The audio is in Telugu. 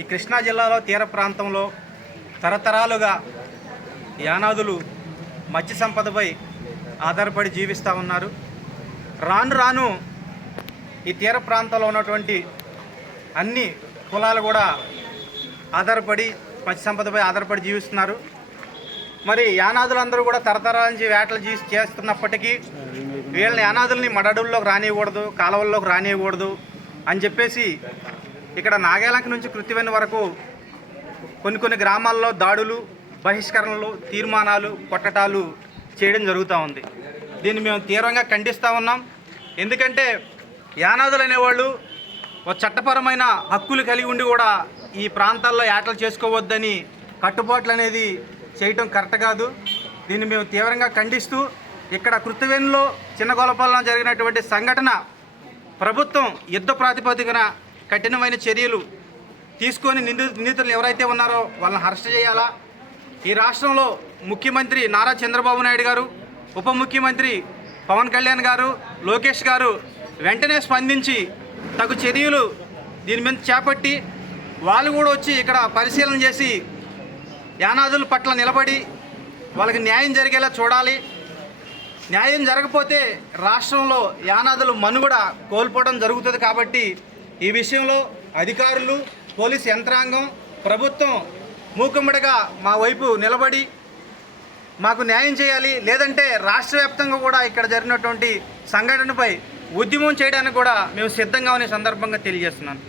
ఈ కృష్ణా జిల్లాలో తీర ప్రాంతంలో తరతరాలుగా యానాదులు మత్స్య సంపదపై ఆధారపడి జీవిస్తూ ఉన్నారు. రాను రాను ఈ తీర ప్రాంతంలో ఉన్నటువంటి అన్ని కులాలు కూడా ఆధారపడి మత్స్య సంపదపై ఆధారపడి జీవిస్తున్నారు. మరి యానాదులందరూ కూడా తరతరాల నుంచి వేటలు చేస్తున్నప్పటికీ వీళ్ళని యానాదుల్ని మడడుల్లోకి రానియకూడదు, కాలువల్లోకి రానియకూడదు అని చెప్పేసి ఇక్కడ నాగాలంక నుంచి కృత్తివెన్ను వరకు కొన్ని గ్రామాల్లో దాడులు, బహిష్కరణలు, తీర్మానాలు, కొట్టటాలు చేయడం జరుగుతూ ఉంది. దీన్ని మేము తీవ్రంగా ఖండిస్తూ ఉన్నాం. ఎందుకంటే యానాదులు అనేవాళ్ళు ఒక చట్టపరమైన హక్కులు కలిగి ఉండి కూడా ఈ ప్రాంతాల్లో వేటలు చేసుకోవద్దని కట్టుబాట్లు అనేది చేయటం కరెక్ట్ కాదు. దీన్ని మేము తీవ్రంగా ఖండిస్తూ ఇక్కడ కృత్తివెన్నులో చిన్నగొలపాలలో జరిగినటువంటి సంఘటన ప్రభుత్వం యుద్ధ ప్రాతిపదికన కఠినమైన చర్యలు తీసుకొని నిందితులు ఎవరైతే ఉన్నారో వాళ్ళని అరెస్ట్ చేయాలా. ఈ రాష్ట్రంలో ముఖ్యమంత్రి నారా చంద్రబాబు నాయుడు గారు, ఉప ముఖ్యమంత్రి పవన్ కళ్యాణ్ గారు, లోకేష్ గారు వెంటనే స్పందించి తగు చర్యలు దీని మీద చేపట్టి వాళ్ళు కూడా వచ్చి ఇక్కడ పరిశీలన చేసి యానాదుల పట్ల నిలబడి వాళ్ళకి న్యాయం జరిగేలా చూడాలి. న్యాయం జరగకపోతే రాష్ట్రంలో యానాదులు మనుగడ కోల్పోవడం జరుగుతుంది. కాబట్టి ఈ విషయంలో అధికారులు, పోలీస్ యంత్రాంగం, ప్రభుత్వం మూకుమ్మడిగా మా వైపు నిలబడి మాకు న్యాయం చేయాలి. లేదంటే రాష్ట్ర వ్యాప్తంగా కూడా ఇక్కడ జరిగినటువంటి సంఘటనపై ఉద్యమం చేయడానికి కూడా మేము సిద్ధంగా ఉన్న సందర్భంగా తెలియజేస్తున్నాను.